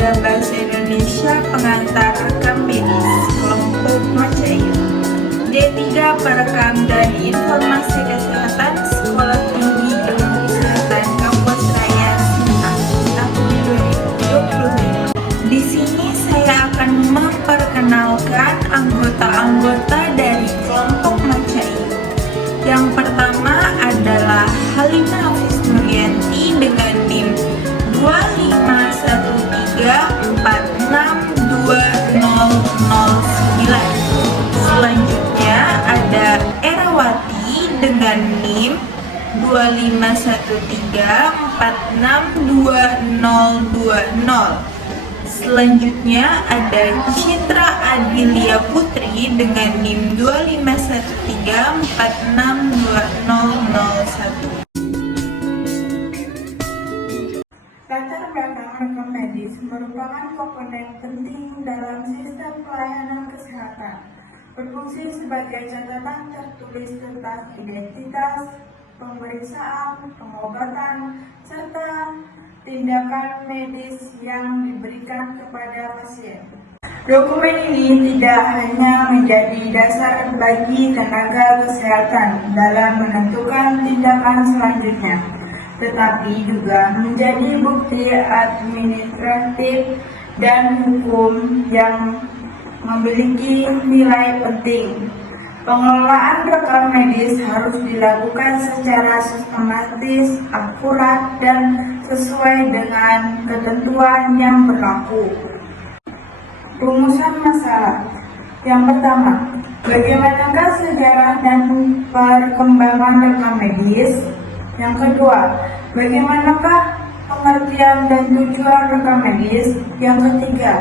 Belajar Bahasa Indonesia Pengantar Rekam Medis Kelompok Macayu. D3 Perekam dan Informasi Kesehatan Sekolah Tinggi Ilmu Kesehatan Kampus Raya Sintang tahun 2025. Di sini saya akan memperkenalkan anggota-anggota dari kelompok Macayu. Yang pertama adalah Halimah Hafiz Nuryanti dengan NIM 25134620009. Selanjutnya ada Erawati dengan NIM 25134620020. Selanjutnya ada Citra Adilia Putri dengan NIM 25134620001. Latar belakang rekam medis merupakan komponen penting dalam sistem pelayanan kesehatan, berfungsi sebagai catatan tertulis tentang identitas, pemeriksaan, pengobatan, serta tindakan medis yang diberikan kepada pasien. Dokumen ini tidak hanya menjadi dasar bagi tenaga kesehatan dalam menentukan tindakan selanjutnya, tetapi juga menjadi bukti administratif dan hukum yang memiliki nilai penting. Pengelolaan rekam medis harus dilakukan secara sistematis, akurat, dan sesuai dengan ketentuan yang berlaku. Rumusan masalah. Yang pertama, bagaimanakah sejarah dan perkembangan rekam medis? Yang kedua, bagaimanakah pengertian dan tujuan rekam medis? Yang ketiga,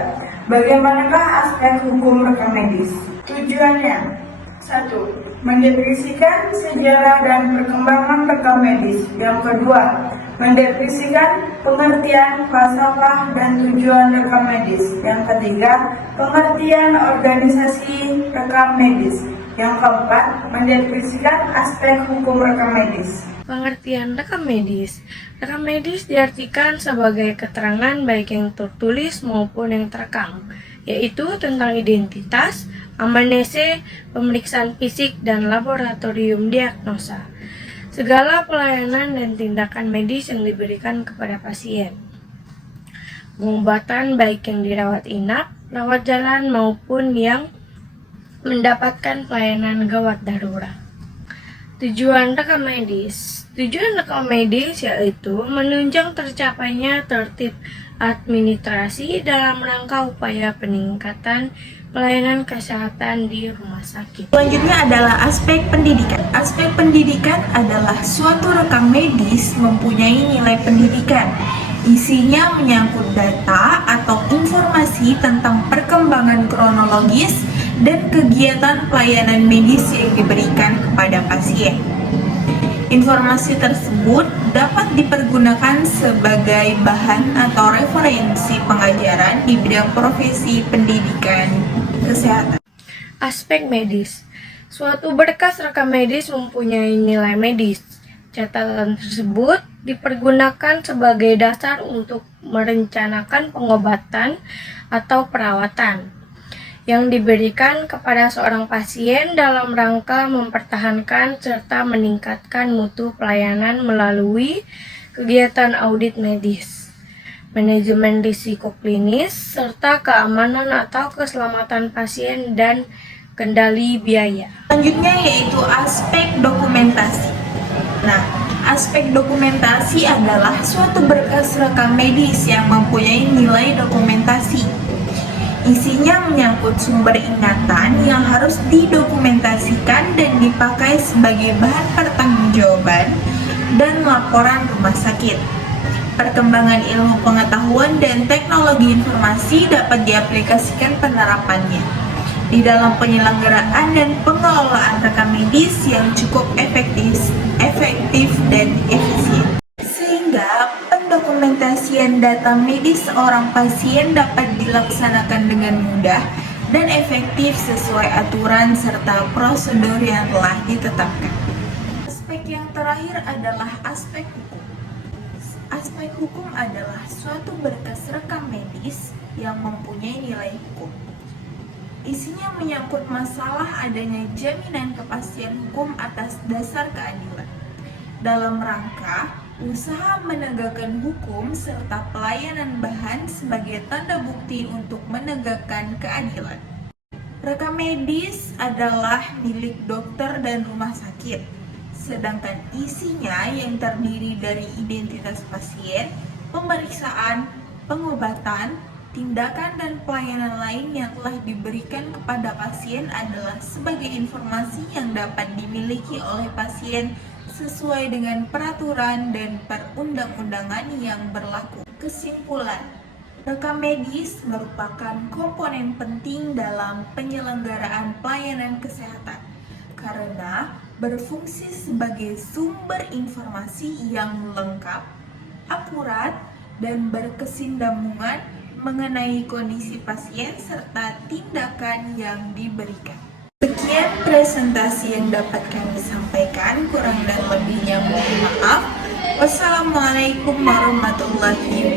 bagaimanakah aspek hukum rekam medis? Tujuannya: 1. Mendefinisikan sejarah dan perkembangan rekam medis. Yang kedua, mendefinisikan pengertian, falsafah, dan tujuan rekam medis. Yang ketiga, pengertian organisasi rekam medis. Yang keempat, mendefinisikan aspek hukum rekam medis. Pengertian rekam medis. Rekam medis diartikan sebagai keterangan baik yang tertulis maupun yang terekam, yaitu tentang identitas, amnese, pemeriksaan fisik, dan laboratorium diagnosa. Segala pelayanan dan tindakan medis yang diberikan kepada pasien. Pengobatan baik yang dirawat inap, rawat jalan maupun yang mendapatkan pelayanan gawat darurat. Tujuan rekam medis. Tujuan rekam medis yaitu menunjang tercapainya tertib administrasi dalam rangka upaya peningkatan pelayanan kesehatan di rumah sakit. Selanjutnya adalah aspek pendidikan. Aspek pendidikan adalah suatu rekam medis mempunyai nilai pendidikan. Isinya menyangkut data atau informasi tentang perkembangan kronologis dan kegiatan pelayanan medis yang diberikan kepada pasien. Informasi tersebut dapat dipergunakan sebagai bahan atau referensi pengajaran di bidang profesi pendidikan kesehatan. Aspek medis. Suatu berkas rekam medis mempunyai nilai medis. Catatan tersebut dipergunakan sebagai dasar untuk merencanakan pengobatan atau perawatan yang diberikan kepada seorang pasien dalam rangka mempertahankan serta meningkatkan mutu pelayanan melalui kegiatan audit medis, manajemen risiko klinis, serta keamanan atau keselamatan pasien dan kendali biaya. Selanjutnya yaitu aspek dokumentasi. Nah, aspek dokumentasi adalah suatu berkas rekam medis yang mempunyai nilai dokumentasi. Isinya menyangkut sumber ingatan yang harus didokumentasikan dan dipakai sebagai bahan pertanggungjawaban dan laporan rumah sakit. Perkembangan ilmu pengetahuan dan teknologi informasi dapat diaplikasikan penerapannya di dalam penyelenggaraan dan pengelolaan rekam medis yang cukup efektif dan efisien. Sehingga pendokumentasian data medis seorang pasien dapat dilaksanakan dengan mudah dan efektif sesuai aturan serta prosedur yang telah ditetapkan. Aspek yang terakhir adalah aspek hukum. aspek hukum adalah suatu berkas rekam medis yang mempunyai nilai hukum. Isinya menyangkut masalah adanya jaminan kepastian hukum atas dasar keadilan dalam rangka usaha menegakkan hukum serta pelayanan bahan sebagai tanda bukti untuk menegakkan keadilan. Rekam medis adalah milik dokter dan rumah sakit, sedangkan isinya yang terdiri dari identitas pasien, pemeriksaan, pengobatan, tindakan dan pelayanan lain yang telah diberikan kepada pasien adalah sebagai informasi yang dapat dimiliki oleh pasien sesuai dengan peraturan dan perundang-undangan yang berlaku. Kesimpulan, rekam medis merupakan komponen penting dalam penyelenggaraan pelayanan kesehatan karena berfungsi sebagai sumber informasi yang lengkap, akurat, dan berkesinambungan mengenai kondisi pasien serta tindakan yang diberikan. Sekian presentasi yang dapat kami sampaikan, kurang dan lebihnya mohon maaf. Wassalamualaikum warahmatullahi wabarakatuh.